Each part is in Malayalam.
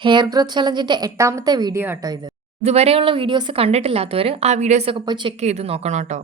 ഹെയർ ഗ്രോത്ത് ചലഞ്ചിന്റെ 8ാമത്തെ വീഡിയോ ആട്ടോ ഇത്. ഇതുവരെയുള്ള വീഡിയോസ് കണ്ടിട്ടില്ലാത്തവർ ആ വീഡിയോസ് ഒക്കെ പോയി ചെക്ക് ചെയ്ത് നോക്കണം കേട്ടോ.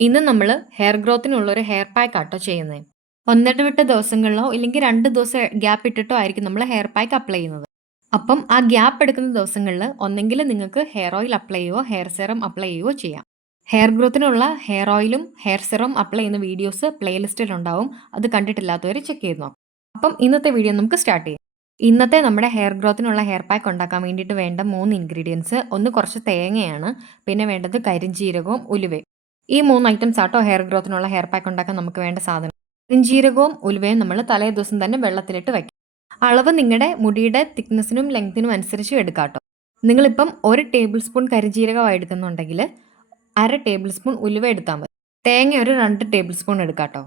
ഇന്ന് നമ്മൾ ഹെയർ ഗ്രോത്തിനുള്ള ഒരു ഹെയർ പാക്ക് ആട്ടോ ചെയ്യുന്നത്. ഒന്നിടവിട്ട ദിവസങ്ങളിലോ ഇല്ലെങ്കിൽ 2 ദിവസം ഗ്യാപ്പ് ഇട്ടിട്ടോ ആയിരിക്കും നമ്മൾ ഹെയർ പാക്ക് അപ്ലൈ ചെയ്യുന്നത്. അപ്പം ആ ഗ്യാപ്പ് എടുക്കുന്ന ദിവസങ്ങളിൽ ഒന്നെങ്കിൽ നിങ്ങൾക്ക് ഹെയർ ഓയിൽ അപ്ലൈ ചെയ്യുവോ ഹെയർ സെറം അപ്ലൈ ചെയ്യുവോ ചെയ്യാം. ഹെയർ ഗ്രോത്തിനുള്ള ഹെയർ ഓയിലും ഹെയർ സെറം അപ്ലൈ ചെയ്യുന്ന വീഡിയോസ് പ്ലേലിസ്റ്റിൽ ഉണ്ടാവും. അത് കണ്ടിട്ടില്ലാത്തവർ ചെക്ക് ചെയ്ത് നോക്കാം. അപ്പം ഇന്നത്തെ വീഡിയോ നമുക്ക് സ്റ്റാർട്ട് ചെയ്യാം. ഇന്നത്തെ നമ്മുടെ ഹെയർ ഗ്രോത്തിനുള്ള ഹെയർ പാക്ക് ഉണ്ടാക്കാൻ വേണ്ടിയിട്ട് വേണ്ട 3 ഇൻഗ്രീഡിയൻസ്. ഒന്ന് കുറച്ച് തേങ്ങയാണ്, പിന്നെ വേണ്ടത് കരിഞ്ജീരകവും ഉലുവയും. ഈ 3 ഐറ്റംസ് ആട്ടോ ഹെയർ ഗ്രോത്തിനുള്ള ഹെയർ പാക്ക് ഉണ്ടാക്കാൻ നമുക്ക് വേണ്ട സാധനം. കരിഞ്ജീരകവും ഉലുവയും നമ്മൾ തലേ ദിവസം തന്നെ വെള്ളത്തിലിട്ട് വയ്ക്കും. അളവ് നിങ്ങളുടെ മുടിയുടെ തിക്നെസ്സിനും ലെങ്തിനും അനുസരിച്ച് എടുക്കാട്ടോ. നിങ്ങളിപ്പം 1 ടേബിൾ സ്പൂൺ കരിഞ്ജീരകമായി എടുക്കുന്നുണ്ടെങ്കിൽ 1/2 ടേബിൾ സ്പൂൺ ഉലുവ എടുത്താൽ മതി. തേങ്ങ ഒരു 2 ടേബിൾ സ്പൂൺ എടുക്കാട്ടോ.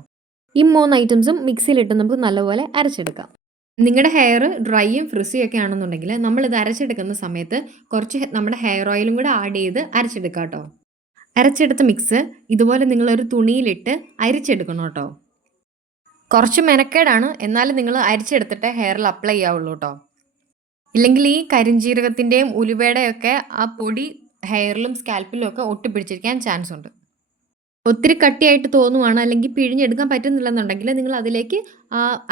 ഈ 3 ഐറ്റംസും മിക്സിയിലിട്ട് നമുക്ക് നല്ലപോലെ അരച്ചെടുക്കാം. നിങ്ങളുടെ ഹെയർ ഡ്രൈയും ഫ്രിസിയും ഒക്കെ ആണെന്നുണ്ടെങ്കിൽ നമ്മളിത് അരച്ചെടുക്കുന്ന സമയത്ത് കുറച്ച് നമ്മുടെ ഹെയർ ഓയിലും കൂടെ ആഡ് ചെയ്ത് അരച്ചെടുക്കാം കേട്ടോ. അരച്ചെടുത്ത മിക്സ് ഇതുപോലെ നിങ്ങളൊരു തുണിയിലിട്ട് അരിച്ചെടുക്കണം കേട്ടോ. കുറച്ച് മെനക്കേടാണ്, എന്നാലും നിങ്ങൾ അരിച്ചെടുത്തിട്ട് ഹെയറിൽ അപ്ലൈ ചെയ്യാവുള്ളൂ കേട്ടോ. ഇല്ലെങ്കിൽ ഈ കരിഞ്ജീരകത്തിൻ്റെയും ഉലുവയുടെയും ഒക്കെ ആ പൊടി ഹെയറിലും സ്കാൽപ്പിലും ഒക്കെ ഒട്ടിപ്പിടിച്ചിരിക്കാൻ ചാൻസ് ഉണ്ട്. ഒത്തിരി കട്ടിയായിട്ട് തോന്നുവാണ് അല്ലെങ്കിൽ പിഴിഞ്ഞെടുക്കാൻ പറ്റുന്നില്ലെന്നുണ്ടെങ്കിൽ നിങ്ങൾ അതിലേക്ക്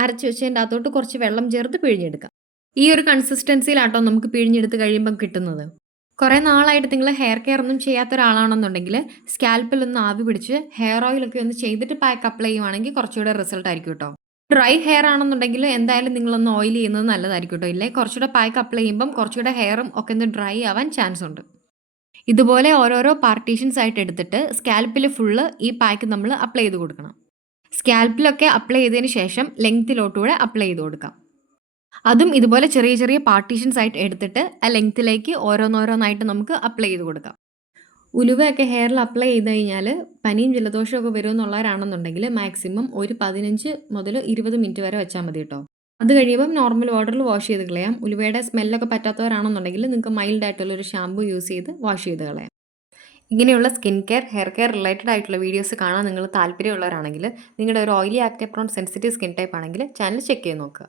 അരച്ച് വെച്ചതിൻ്റെ അകത്തോട്ട് കുറച്ച് വെള്ളം ചേർത്ത് പിഴിഞ്ഞെടുക്കാം. ഈ ഒരു കൺസിസ്റ്റൻസിയിലാട്ടോ നമുക്ക് പിഴിഞ്ഞെടുത്ത് കഴിയുമ്പം കിട്ടുന്നത്. കുറേ നാളായിട്ട് നിങ്ങൾ ഹെയർ കെയർ ഒന്നും ചെയ്യാത്ത ഒരാളാണെന്നുണ്ടെങ്കിൽ സ്കാൽപ്പിലൊന്ന് ആവി പിടിച്ച് ഹെയർ ഓയിലൊക്കെ ഒന്ന് ചെയ്തിട്ട് പാക്ക് അപ്ലൈ ചെയ്യുവാണെങ്കിൽ കുറച്ചുകൂടെ റിസൾട്ട് ആയിരിക്കും കേട്ടോ. ഡ്രൈ ഹെയർ ആണെന്നുണ്ടെങ്കിൽ എന്തായാലും നിങ്ങളൊന്ന് ഓയിൽ ചെയ്യുന്നത് നല്ലതായിരിക്കും കേട്ടോ. ഇല്ലേ കുറച്ചുകൂടെ പാക്ക് അപ്ലൈ ചെയ്യുമ്പം കുറച്ചുകൂടെ ഹെയറും ഒക്കെ ഒന്ന് ഡ്രൈ ആവാൻ ചാൻസ് ഉണ്ട്. ഇതുപോലെ ഓരോരോ പാർട്ടീഷൻസ് ആയിട്ട് എടുത്തിട്ട് സ്കാൽപ്പിൽ ഫുള്ള് ഈ പാക്ക് നമ്മൾ അപ്ലൈ ചെയ്ത് കൊടുക്കണം. സ്കാൽപ്പിലൊക്കെ അപ്ലൈ ചെയ്തതിന് ശേഷം ലെങ്ത്തിലോട്ടുകൂടെ അപ്ലൈ ചെയ്ത് കൊടുക്കാം. അതും ഇതുപോലെ ചെറിയ ചെറിയ പാർട്ടീഷൻസ് ആയിട്ട് എടുത്തിട്ട് ആ ലെങ്ത്തിലേക്ക് ഓരോന്നോരോന്നായിട്ട് നമുക്ക് അപ്ലൈ ചെയ്ത് കൊടുക്കാം. ഉലുവയൊക്കെ ഹെയറിൽ അപ്ലൈ ചെയ്ത് കഴിഞ്ഞാൽ പനിയും ജലദോഷമൊക്കെ വരുമെന്നുള്ളവരാണെന്നുണ്ടെങ്കിൽ മാക്സിമം ഒരു 15 മുതൽ 20 മിനിറ്റ് വരെ വെച്ചാൽ മതി കേട്ടോ. അത് കഴിയുമ്പം നോർമൽ വാട്ടറിൽ വാഷ് ചെയ്ത് കളയാം. ഉലുവയുടെ സ്മെല്ലൊക്കെ പറ്റാത്തവരാണെന്നുണ്ടെങ്കിൽ നിങ്ങൾക്ക് മൈൽഡ് ആയിട്ടുള്ളൊരു ഷാമ്പു യൂസ് ചെയ്ത് വാഷ് ചെയ്ത് കളയാം. ഇങ്ങനെയുള്ള skin care, hair care related ആയിട്ടുള്ള വീഡിയോസ് കാണാൻ നിങ്ങൾ താല്പര്യമുള്ളവരാണെങ്കിൽ, നിങ്ങളുടെ ഒരു oily acne prone sensitive skin type ആണെങ്കിൽ ചാനൽ ചെക്ക് ചെയ്ത് നോക്കുക.